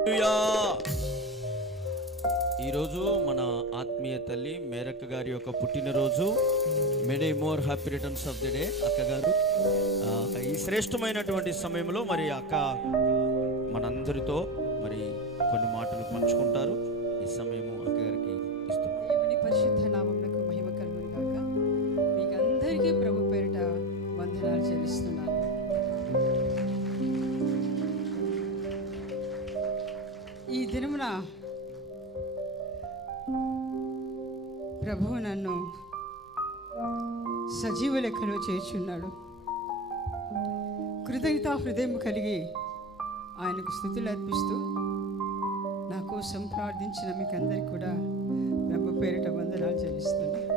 హల్లెలూయా. ఈరోజు మన ఆత్మీయ తల్లి మేరక్క గారి యొక్క పుట్టినరోజు. Many more happy returns of the day అక్కగారు. ఈ శ్రేష్టమైనటువంటి సమయంలో మరి అక్క మనందరితో మరి కొన్ని మాటలు పంచుకుంటారు. ఈ సమయము అక్కగారికి ఇస్తున్నాం. దేవుని పరిశుద్ధ నామమునకు మహిమ కలుగును గాక. మీకు అందరికీ ప్రభు పేరిట వందనాలు చెల్లిస్తున్నాను. ఈ దినమున ప్రభువు నన్ను సజీవ లెక్కలో చేర్చున్నాడు. కృతజ్ఞతా హృదయం కలిగి ఆయనకు స్తుతులు అర్పిస్తూ నా కోసం ప్రార్థించిన మీకు అందరికీ కూడా ప్రభు పేరిట వందనాలు చెల్లిస్తున్నాను.